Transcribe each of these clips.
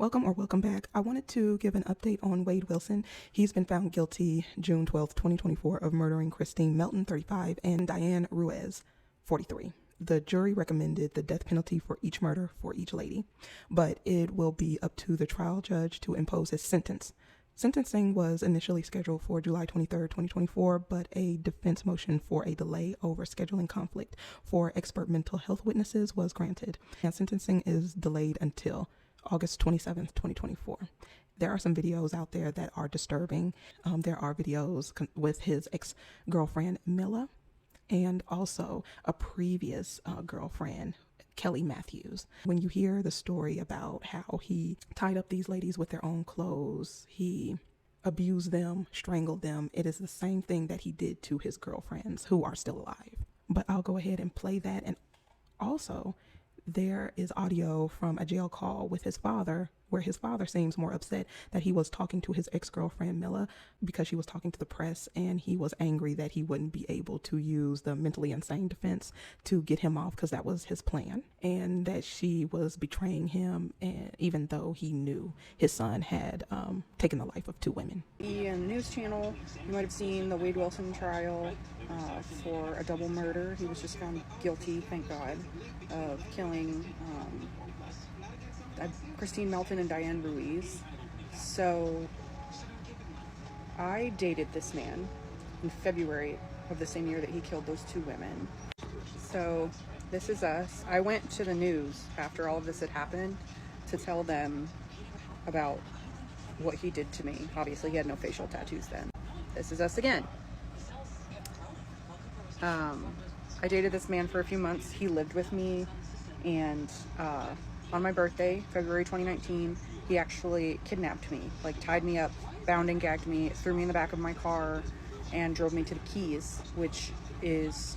Welcome back. I wanted to give an update on Wade Wilson. He's been found guilty June 12th, 2024 of murdering Christine Melton, 35, and Diane Ruiz, 43. The jury recommended the death penalty for each murder for each lady, but it will be up to the trial judge to impose his sentence. Sentencing was initially scheduled for July 23rd, 2024, but a defense motion for a delay over scheduling conflict for expert mental health witnesses was granted, and sentencing is delayed until August 27th, 2024. There are some videos out there that are disturbing. There are videos with his ex-girlfriend, Milla, and also a previous girlfriend, Kelly Matthews. When you hear the story about how he tied up these ladies with their own clothes, he abused them, strangled them, it is the same thing that he did to his girlfriends who are still alive. But I'll go ahead and play that. And also, there is audio from a jail call with his father, where his father seems more upset that he was talking to his ex-girlfriend Milla because she was talking to the press, and he was angry that he wouldn't be able to use the mentally insane defense to get him off because that was his plan, and that she was betraying him, and even though he knew his son had taken the life of two women. The news channel, you might have seen the Wade Wilson trial for a double murder. He was just found guilty, thank God, of killing Christine Melton and Diane Ruiz. So I dated this man in February of the same year that he killed those two women. So this is us. I went to the news after all of this had happened to tell them about what he did to me. Obviously he had no facial tattoos then. This is us again. I dated this man for a few months. He lived with me, and on my birthday, February 2019, he actually kidnapped me, like tied me up, bound and gagged me, threw me in the back of my car, and drove me to the Keys, which is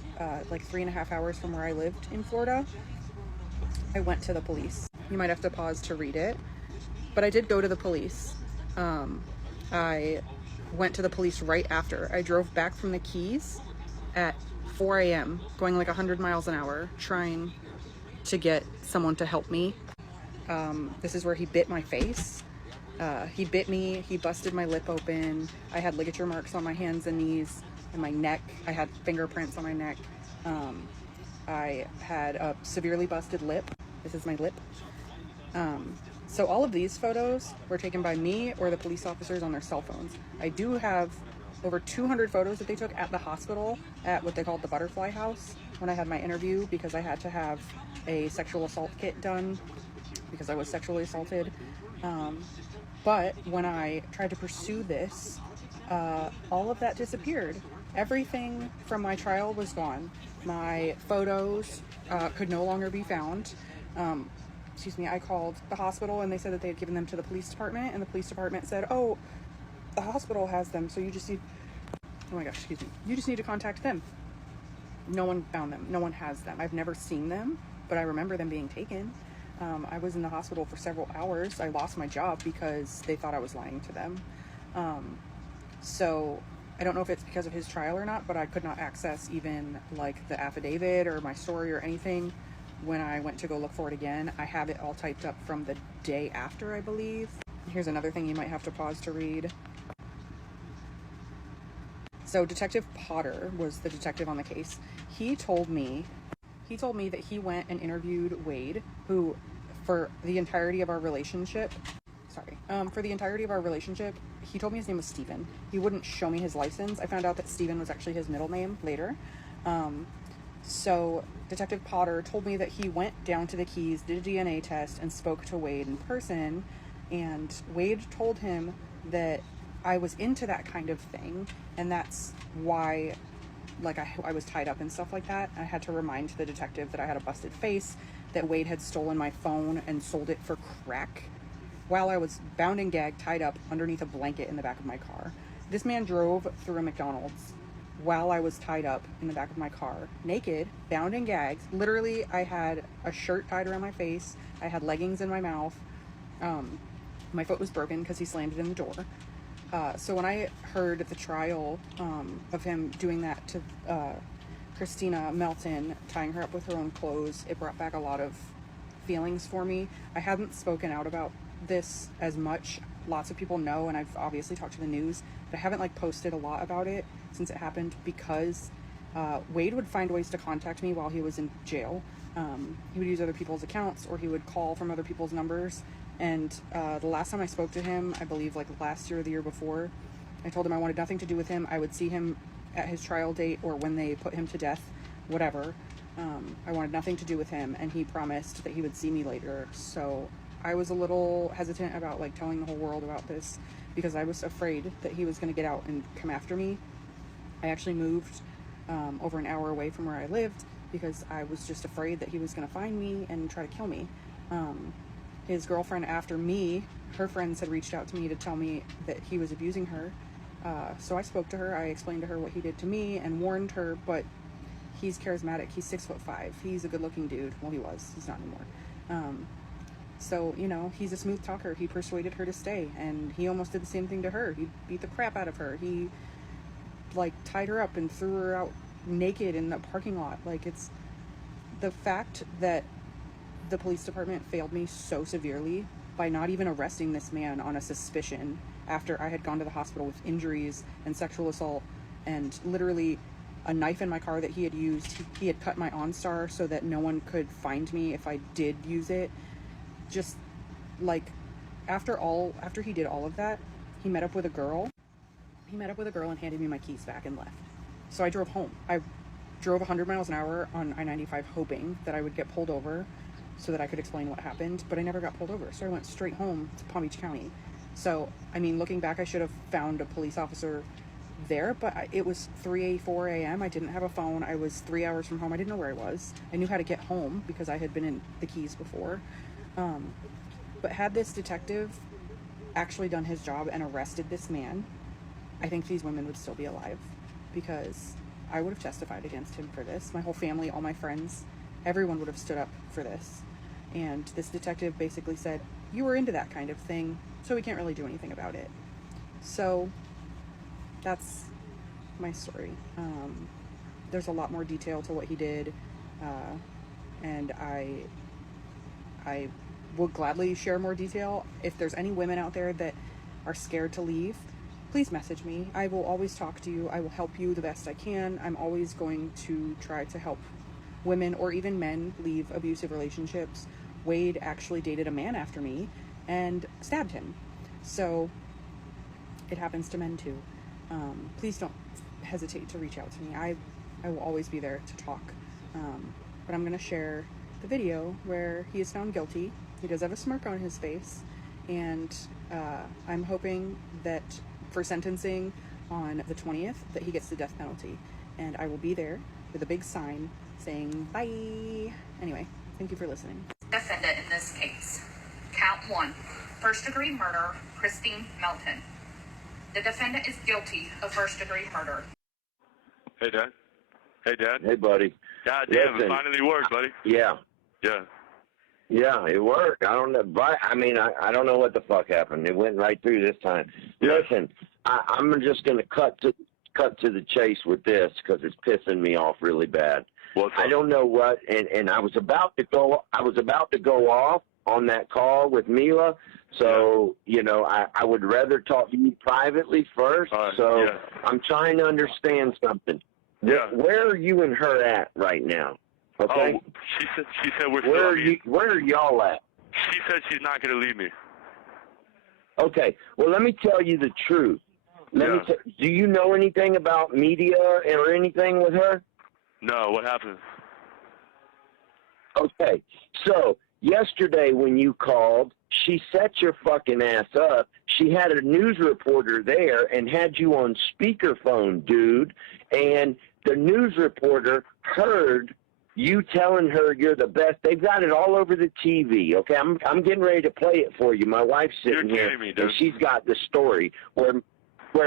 like 3.5 hours from where I lived in Florida. I went to the police. You might have to pause to read it, but I did go to the police. I went to the police right after. I drove back from the Keys at 4 a.m., going like 100 miles an hour, trying to get someone to help me. This is where he bit my face. He bit me, he busted my lip open. I had ligature marks on my hands and knees and my neck. I had fingerprints on my neck. I had a severely busted lip. This is my lip. So all of these photos were taken by me or the police officers on their cell phones. I do have over 200 photos that they took at the hospital at what they called the Butterfly House when I had my interview, because I had to have a sexual assault kit done because I was sexually assaulted. But when I tried to pursue this, all of that disappeared. Everything from my trial was gone. My photos could no longer be found. I called the hospital and they said that they had given them to the police department, and the police department said, oh, the hospital has them, so you just need, you just need to contact them. No one found them. No one has them. I've never seen them, but I remember them being taken. I was in the hospital for several hours. I lost my job because they thought I was lying to them. So I don't know if it's because of his trial or not, but I could not access even like the affidavit or my story or anything when I went to go look for it again. I have it all typed up from the day after, I believe. Here's another thing you might have to pause to read. So Detective Potter was the detective on the case. He told me that he went and interviewed Wade, who for the entirety of our relationship, he told me his name was Steven. He wouldn't show me his license. I found out that Steven was actually his middle name later. So Detective Potter told me that he went down to the Keys, did a DNA test, and spoke to Wade in person. And Wade told him that I was into that kind of thing, and that's why I was tied up and stuff like that. I had to remind the detective that I had a busted face, that Wade had stolen my phone and sold it for crack while I was bound and gagged, tied up underneath a blanket in the back of my car. This man drove through a McDonald's while I was tied up in the back of my car, naked, bound and gagged. Literally, I had a shirt tied around my face. I had leggings in my mouth. My foot was broken because he slammed it in the door. So when I heard the trial of him doing that to Christina Melton, tying her up with her own clothes, it brought back a lot of feelings for me. I hadn't spoken out about this as much. Lots of people know, and I've obviously talked to the news, but I haven't like posted a lot about it since it happened because Wade would find ways to contact me while he was in jail. He would use other people's accounts, or he would call from other people's numbers. And the last time I spoke to him, I believe like last year or the year before, I told him I wanted nothing to do with him. I would see him at his trial date or when they put him to death, whatever. I wanted nothing to do with him, and he promised that he would see me later. So I was a little hesitant about like telling the whole world about this because I was afraid that he was going to get out and come after me. I actually moved over an hour away from where I lived because I was just afraid that he was going to find me and try to kill me. His girlfriend after me, her friends had reached out to me to tell me that he was abusing her. So I spoke to her, I explained to her what he did to me and warned her, but he's charismatic. He's 6'5". He's a good looking dude. Well, he was, he's not anymore. So, you know, he's a smooth talker. He persuaded her to stay, and he almost did the same thing to her. He beat the crap out of her. He like tied her up and threw her out naked in the parking lot. Like, it's the fact that the police department failed me so severely by not even arresting this man on a suspicion after I had gone to the hospital with injuries and sexual assault and literally a knife in my car that he had used. He had cut my OnStar so that no one could find me if I did use it. Just like after he did all of that, he met up with a girl and handed me my keys back and left. So I drove home. I drove 100 miles an hour on I-95 hoping that I would get pulled over so that I could explain what happened, but I never got pulled over. So I went straight home to Palm Beach County. So, I mean, looking back, I should have found a police officer there, but it was 4 a.m. I didn't have a phone. I was 3 hours from home. I didn't know where I was. I knew how to get home because I had been in the Keys before. But had this detective actually done his job and arrested this man, I think these women would still be alive because I would have testified against him for this. My whole family, all my friends, everyone would have stood up for this. And this detective basically said, you were into that kind of thing, so we can't really do anything about it. So that's my story. There's a lot more detail to what he did, and I would gladly share more detail. If there's any women out there that are scared to leave, please message me. I will always talk to you. I will help you the best I can. I'm always going to try to help women or even men leave abusive relationships. Wade actually dated a man after me and stabbed him. So it happens to men too. Please don't hesitate to reach out to me. I will always be there to talk. But I'm going to share the video where he is found guilty. He does have a smirk on his face, and I'm hoping that for sentencing on the 20th that he gets the death penalty, and I will be there with a big sign saying bye. Anyway, thank you for listening. Defendant in this case. Count 1, first-degree murder, Christine Melton. The defendant is guilty of first-degree murder. Hey, Dad. Hey, Dad. Hey, buddy. God damn, Listen, it finally worked, buddy. Yeah. Yeah. Yeah, it worked. I don't know. But, I don't know what the fuck happened. It went right through this time. Yeah. Listen, I'm just going to cut to the chase with this because it's pissing me off really bad. What's up? I don't know what, and I was about to go off on that call with Mila. So, you know, I would rather talk to you privately first. So yeah. I'm trying to understand something. Yeah. Where are you and her at right now? Okay. Oh, she said we're Where still. where are y'all at? She said she's not going to leave me. Okay. Well, let me tell you the truth. Do you know anything about media or anything with her? No. What happened? Okay. So yesterday when you called, she set your fucking ass up. She had a news reporter there and had you on speakerphone, dude. And the news reporter heard you telling her you're the best. They've got it all over the TV. Okay, I'm getting ready to play it for you. My wife's sitting You're here, kidding me, dude. and she's got the story where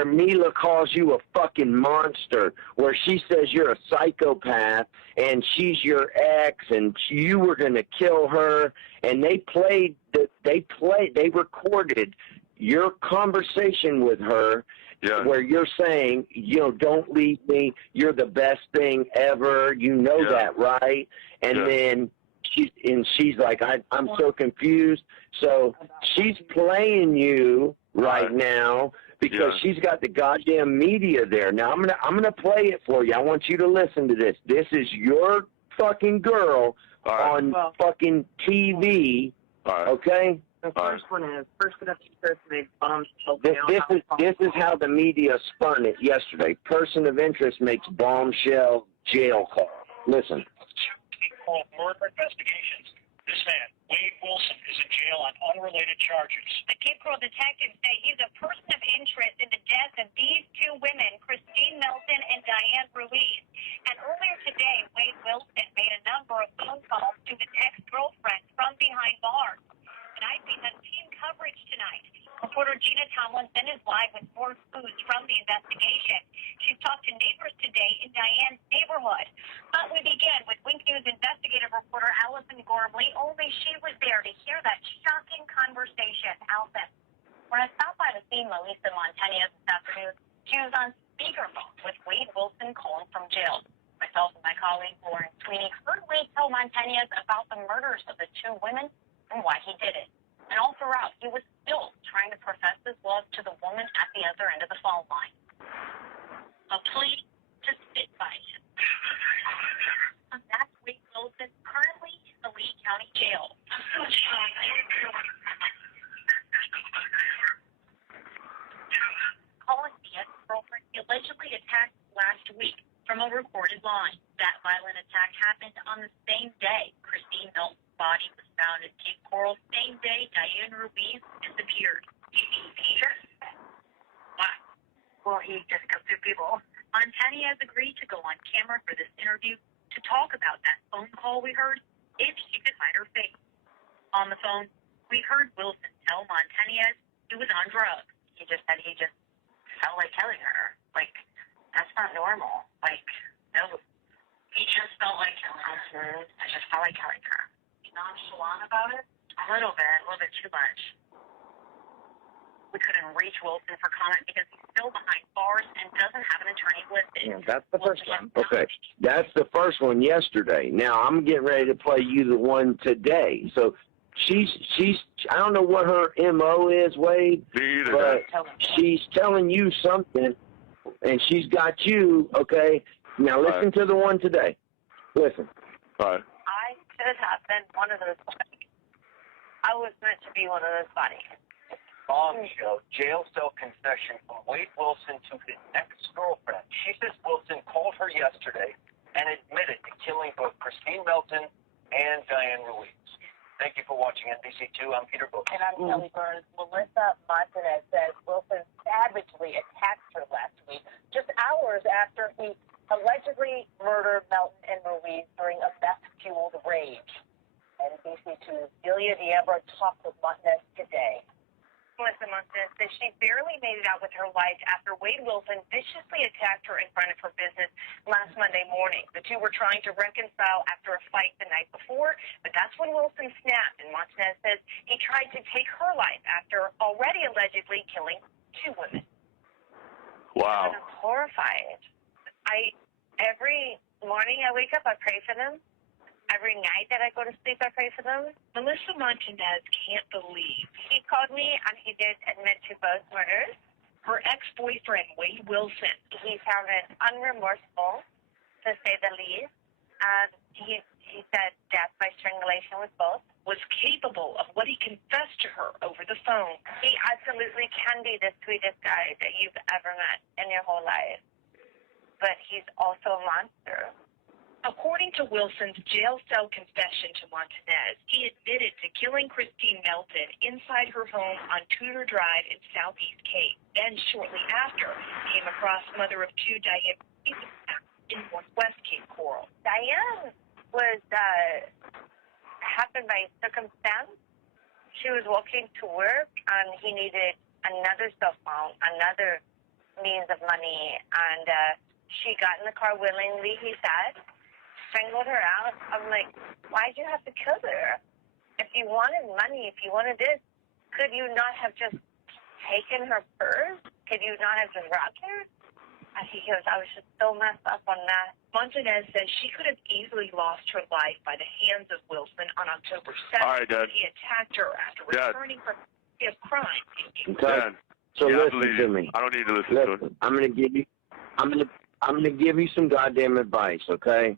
Mila calls you a fucking monster, where she says you're a psychopath and she's your ex and you were going to kill her, and they recorded your conversation with her. Yeah. Where you're saying, you know, don't leave me, you're the best thing ever, you know that, right? And then she's like, I'm so confused. So she's playing you right now because she's got the goddamn media there. Now I'm gonna play it for you. I want you to listen to this. This is your fucking girl on fucking TV. Okay. The first one is First Interest makes bombshell This is how the media spun it yesterday. Person of interest makes bombshell jail call. Listen. Murder investigations. This man, Wade Wilson, is in jail on unrelated charges. The Cape Coral detectives say he's a person of interest in the death of these two women, Christine Melton and Diane Ruiz. And earlier today, Wade Wilson made a number of phone calls to his ex-girlfriend from behind bars. Tonight, we have team coverage tonight. Reporter Gina Tomlinson is live with more clues from the investigation. She's talked to neighbors today in Diane's neighborhood. But we begin with Wink News investigative reporter Allison Gormley. Only she was there to hear that shocking conversation. Allison. When I stopped by the scene, Melissa Montañez this afternoon, she was on speakerphone with Wade Wilson calling from jail. Myself and my colleague Lauren Sweeney heard Wade tell Montañez about the murders of the two women and why he did it. And all throughout, he was still trying to profess his love to the woman at the other end of the phone line. A plea to stick by him. That's Wade Wilson, currently in the Lee County Jail. I'm so shocked. Calling the ex-girlfriend he allegedly attacked last week from a recorded line. That violent attack happened on the same day Christine Melton's body was found in Cape Coral, same day Diane Ruiz disappeared. Why? Well, he just got through people. Montani has agreed to go on camera for this interview to talk about that phone call we heard, if she could hide her face. On the phone, we heard Wilson tell Montañez he was on drugs. He just said he just felt like killing her. Like, that's not normal. Like, no. He just felt like killing her. I just felt like killing her. Nonchalant about it? A little bit too much. We couldn't reach Wilson for comment because he's still behind bars and doesn't have an attorney listed. Yeah, that's the first one. Okay, that's the first one yesterday. Now I'm getting ready to play you the one today. So she's I don't know what her MO is, Wade, but she's telling you something, and she's got you. Okay, now listen to the one today. Listen. All right. I should have been one of those bodies. I was meant to be one of those bodies. Bombshell jail cell confession from Wade Wilson to his ex-girlfriend. She says Wilson called her yesterday and admitted to killing both Christine Melton and Diane Ruiz. Thank you for watching NBC2. I'm Peter Book. And I'm Kelly Burns. Melissa Montanez says Wilson savagely attacked her last week, just hours after he allegedly murdered Melton and Ruiz during a meth-fueled rage. NBC2's Delia Diabra talked with Montanez today. Melissa Montanez says she barely made it out with her life after Wade Wilson viciously attacked her in front of her business last Monday morning. The two were trying to reconcile after a fight the night before, but that's when Wilson snapped, and Montanez says he tried to take her life after already allegedly killing two women. Wow. I'm horrified. Every morning I wake up, I pray for them. Every night that I go to sleep, I pray for them. Melissa Montanez can't believe. He called me, and he did admit to both murders. Her ex-boyfriend, Wade Wilson. He sounded unremorseful, to say the least. He said death by strangulation with both. Was capable of what he confessed to her over the phone. He absolutely can be the sweetest guy that you've ever met in your whole life. But he's also a monster. According to Wilson's jail cell confession to Montanez, he admitted to killing Christine Melton inside her home on Tudor Drive in Southeast Cape. Then, shortly after, came across mother of two, Diane, in Northwest Cape Coral. Diane was happened by circumstance. She was walking to work, and he needed another cell phone, another means of money, and she got in the car willingly, he said. Strangled her out. I'm like, why'd you have to kill her? If you wanted money, if you wanted this, could you not have just taken her purse? Could you not have just robbed her? I He goes, I was just so messed up on that. Montanez says she could have easily lost her life by the hands of Wilson on October 7th. All right, Dad. When he attacked her after Dad. returning from a crime. Okay. Dad. So Yeah, I listen believe to you. me. I don't need to listen to it. Listen, I'm gonna give you some goddamn advice, okay?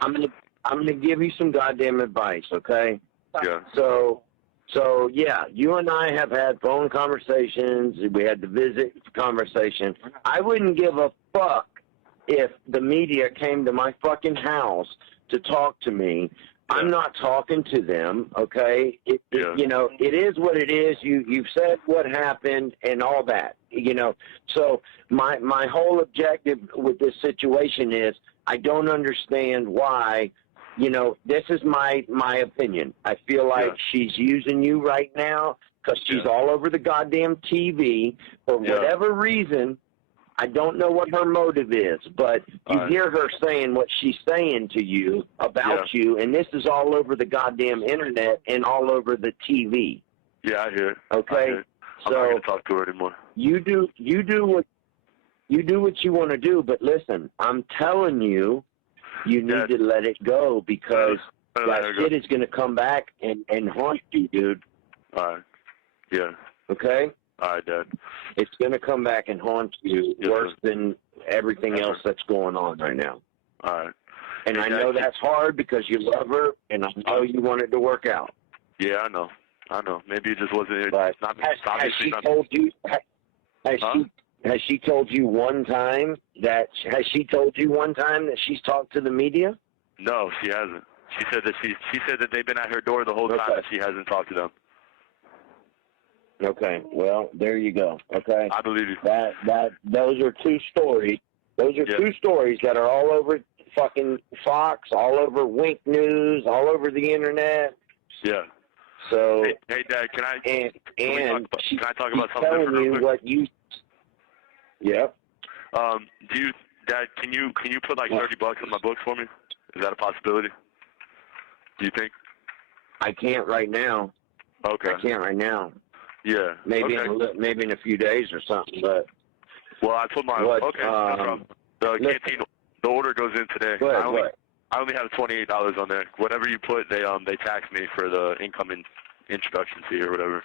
I'm gonna give you some goddamn advice, okay? Yeah. So yeah, you and I have had phone conversations. We had the visit conversation. I wouldn't give a fuck if the media came to my fucking house to talk to me. Yeah. I'm not talking to them, okay? Yeah. You know, it is what it is. You've said what happened and all that, you know. So my whole objective with this situation is I don't understand why, you know, this is my opinion. I feel like she's using you right now because she's all over the goddamn TV for whatever reason. I don't know what her motive is, but you hear her saying what she's saying to you about you, and this is all over the goddamn internet and all over the TV. Yeah, I hear it. Okay, I hear it. I'm not gonna talk to her anymore. You do what you want to do, but listen, I'm telling you, you need to let it go because that shit is going to come back and haunt you, dude. All right. Yeah. Okay? All right, Dad. It's going to come back and haunt you worse than everything else that's going on right now. All right. And I know that's hard because you love her, and I know you want it to work out. Yeah, I know. I know. Maybe it just wasn't. But not, has she told you? Has she told you one time that? Has she told you one time that she's talked to the media? No, she hasn't. She said that she said that they've been at her door the whole time, and she hasn't talked to them. Okay, well, there you go. Okay, I believe you. Those are two stories. Those are two stories that are all over fucking Fox, all over Wink News, all over the internet. Yeah. So hey Dad, can I can I talk about something telling different real you quick? what you? Yeah. Dad, can you put like $30 in my books for me? Is that a possibility? Do you think? I can't right now. Okay. I can't right now. Yeah. Maybe okay. maybe in a few days or something. But well, I put my no problem. The canteen, the order goes in today. Go ahead, I only have $28 on there. Whatever you put, they tax me for the income introduction fee or whatever.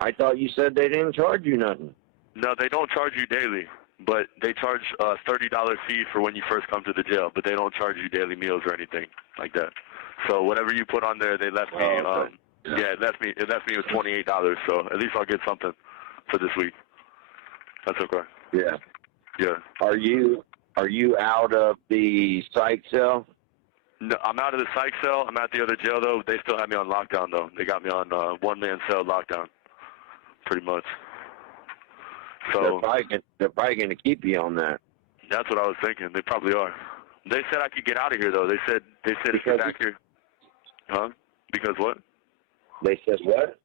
I thought you said they didn't charge you nothing. No, they don't charge you daily, but they charge a $30 fee for when you first come to the jail, but they don't charge you daily meals or anything like that. So whatever you put on there, they left me. It left me with $28. So at least I'll get something for this week. That's okay. Yeah. Yeah. Are you out of the psych cell? No, I'm out of the psych cell. I'm at the other jail though. They still have me on lockdown though. They got me on one-man cell lockdown, pretty much. So they're probably going to keep you on that. That's what I was thinking. They probably are. They said I could get out of here though. They said if you're back here. Huh? Because what? They said what?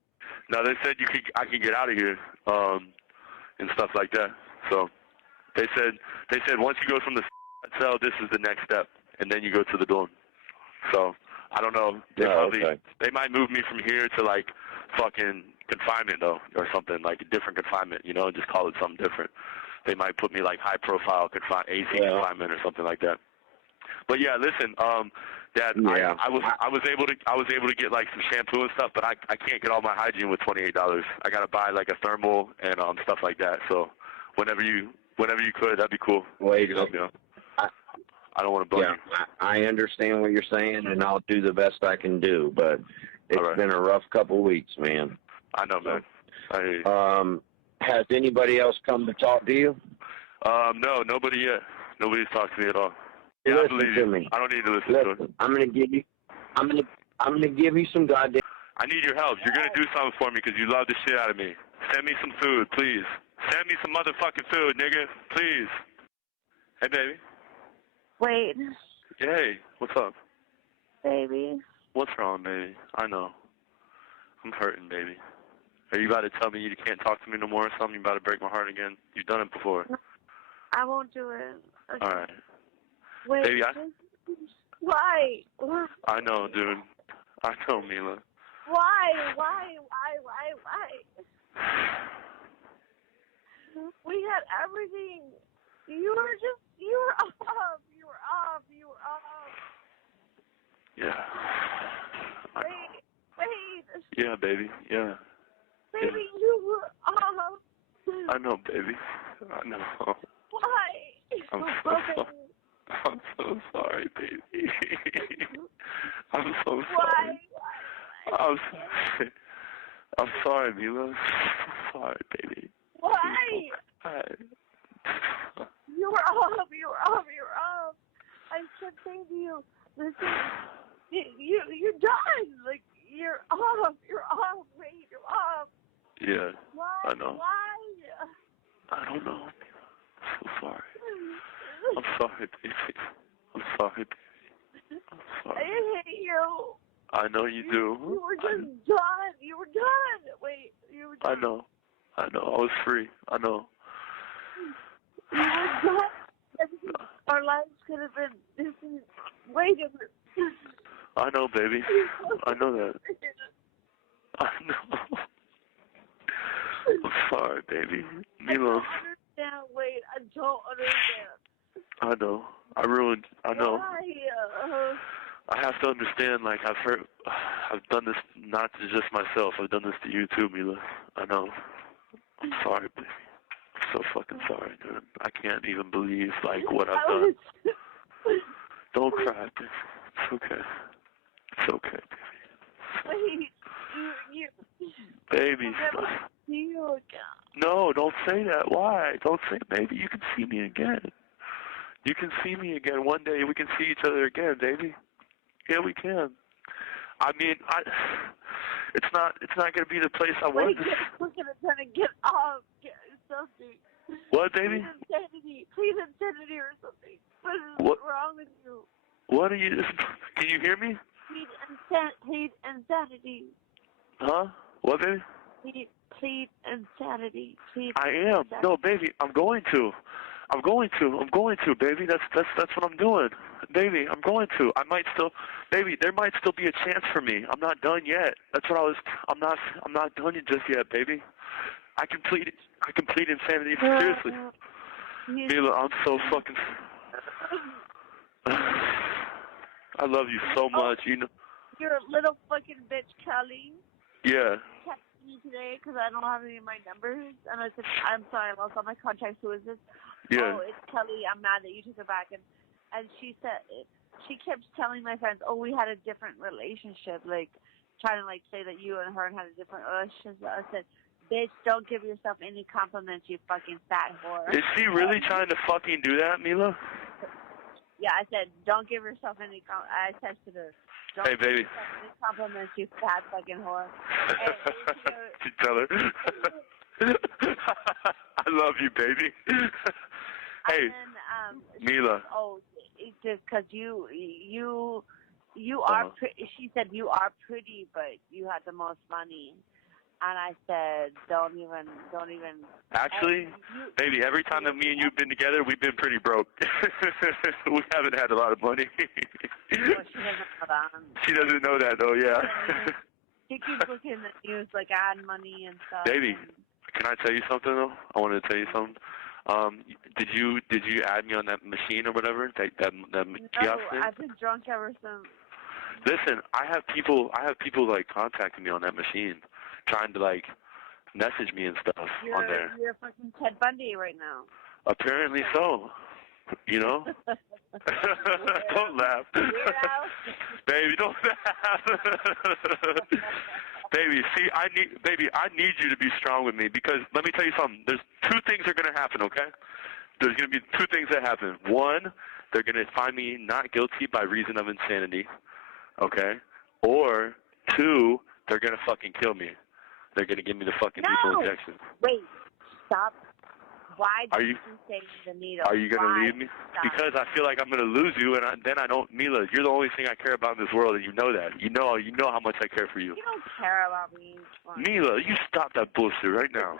No, they said I could get out of here, and stuff like that. So they said once you go from the cell, this is the next step, and then you go to the dorm. So I don't know. They might move me from here to like fucking confinement though, or something like a different confinement. You know, just call it something different. They might put me like high profile AC confinement or something like that. But yeah, listen, Dad, I was able to get like some shampoo and stuff, but I can't get all my hygiene with $28. I gotta buy like a thermal and stuff like that. So whenever you could, that'd be cool. Wait, I don't want to bug you. I understand what you're saying, and I'll do the best I can do. But it's been a rough couple weeks, man. I know, man. I hear you. Has anybody else come to talk to you? No, nobody yet. Nobody's talked to me at all. Yeah, listen to me. I don't need to listen to it. I'm gonna give you some goddamn. I need your help. You're gonna do something for me because you love the shit out of me. Send me some food, please. Send me some motherfucking food, nigga. Please. Hey, baby. Wait. Hey, what's up? Baby. What's wrong, baby? I know. I'm hurting, baby. Are you about to tell me you can't talk to me no more or something? You about to break my heart again? You've done it before. I won't do it. Okay. All right. Wait. Baby, Why? I know, dude. I know, Mila. Why? had everything. You were off. Yeah. Wait. Yeah, baby. Yeah. Baby, you were off. I know, baby. I know. Why? I'm so sorry, baby. I'm so sorry. Why? I'm sorry, Mila. I'm sorry, baby. Why? You were off. I kept saying to you, listen, you're done. Like, you're off. Wait, you're off. Yeah, Why? I know. Why? I don't know. I'm so sorry. I'm sorry, baby. I'm sorry, baby. I'm sorry. I hate you. I know you do. You were just done. You were done. Wait, you were done. I know. I was free. I know. You were done. Our lives could have been different. Way different. I know, baby. I know that. I know. I'm sorry, baby. Mila. Wait, I don't understand. I know. I know. Why? I have to understand, like, I've done this not to just myself. I've done this to you too, Mila. I know. I'm sorry, baby. I'm so fucking sorry, dude. I can't even believe, like, what I've done. Don't cry, baby. It's okay. It's okay, baby. Wait, Baby, I'll never see you again. no, don't say that. Why? Don't say, baby, you can see me again. You can see me again. One day we can see each other again, baby. Yeah, we can. I mean, it's not gonna be the place I want. We're gonna get off. Get something. What, baby? Please insanity or something. What? Wrong with you? What are you? Can you hear me? Plead insanity. Huh? What, baby? Plead insanity. I am. No, baby, I'm going to, baby. That's what I'm doing. Baby, I'm going to. I might still, baby, there might still be a chance for me. I'm not done yet. I'm not done just yet, baby. I can plead insanity. Seriously. Mila, I'm so fucking, I love you so much, you know. You're a little fucking bitch, Kelly. Yeah. Texted me today because I don't have any of my numbers, and I said, I'm sorry, I lost all my contacts. Who is this? Yeah. Oh, it's Kelly. I'm mad that you took it back. And she said, she kept telling my friends, oh, we had a different relationship, like trying to like say that you and her had a different relationship. I said, bitch, don't give yourself any compliments, you fucking fat whore. Is she really trying to fucking do that, Mila? Yeah, I said, don't give yourself any I texted her. Don't hey, baby. give yourself any compliments, you fat fucking whore. You tell her. I love you, baby. Hey, Mila. Oh, it's just because you are pretty. She said you are pretty, but you had the most money. And I said, don't even. Actually, baby, every time that me and you've been together, we've been pretty broke. We haven't had a lot of money. Well, she doesn't know that. She doesn't know that, though, yeah. She keeps looking at the news, like, ad money and stuff. Baby, can I tell you something, though? I wanted to tell you something. Did you add me on that machine or whatever? That kiosk thing? I've been drunk ever since. Listen, I have people like contacting me on that machine, trying to like message me and stuff on there. You're fucking Ted Bundy right now. Apparently so. You know? Don't laugh. Baby, don't laugh. Baby, see, I need you to be strong with me because let me tell you something. There's two things that are going to happen, okay? There's going to be two things that happen. One, they're going to find me not guilty by reason of insanity, okay? Or two, they're going to fucking kill me. They're going to give me the fucking lethal injection. Wait, stop. Why did you say the needle? Are you going to leave me? Stop. Because I feel like I'm going to lose you, and then I don't. Mila, you're the only thing I care about in this world, and you know that. You know how much I care for you. You don't care about me. Mila, you stop that bullshit right now.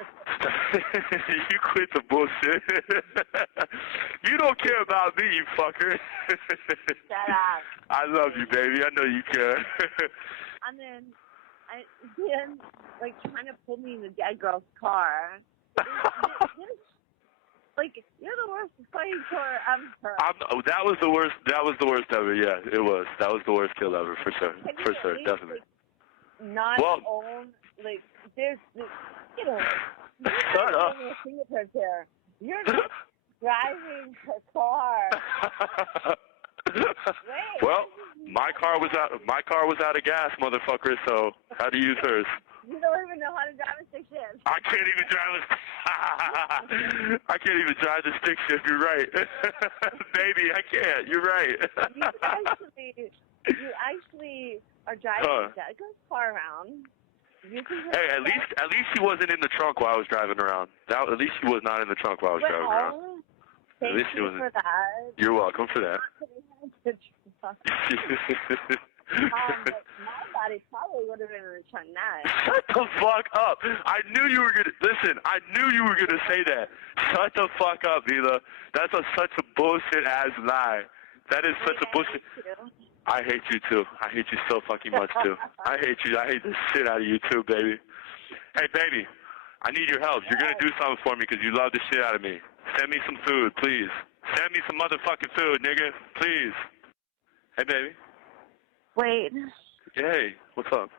You quit the bullshit. You don't care about me, you fucker. Shut up. I love you, baby. I know you care. And then, like, trying to pull me in the dead girl's car. Like, you're the worst fighting killer ever. That was the worst. That was the worst ever. Yeah, it was. That was the worst kill ever for sure. Can For you at sure, least, definitely. Like, not Well- own, like, there's, you know, Shut up. fingerprints here. You're not driving a car. Wait. Well, my car was out of gas, motherfucker. So how do you use hers? You don't even know how to drive a stick shift. I can't even drive I can't even drive the stick shift. You're right, baby. I can't. You're right. You actually are driving Doug's car around. You can Hey, at least she wasn't in the trunk while I was driving around. At least she was not in the trunk while I was driving around. Thank At least she you wasn't. for that. You're welcome for that. But my body probably would have been in the trunk now. Shut the fuck up! I knew you were gonna listen. I knew you were gonna say that. Shut the fuck up, Mila. That's such a bullshit ass lie. That is such a bullshit. I hate you too. I hate you so fucking much too. I hate you. I hate the shit out of you too, baby. Hey, baby, I need your help. You're gonna do something for me because you love the shit out of me. Send me some food, please. Send me some motherfucking food, nigga. Please. Hey, baby. Wait. Hey, what's up?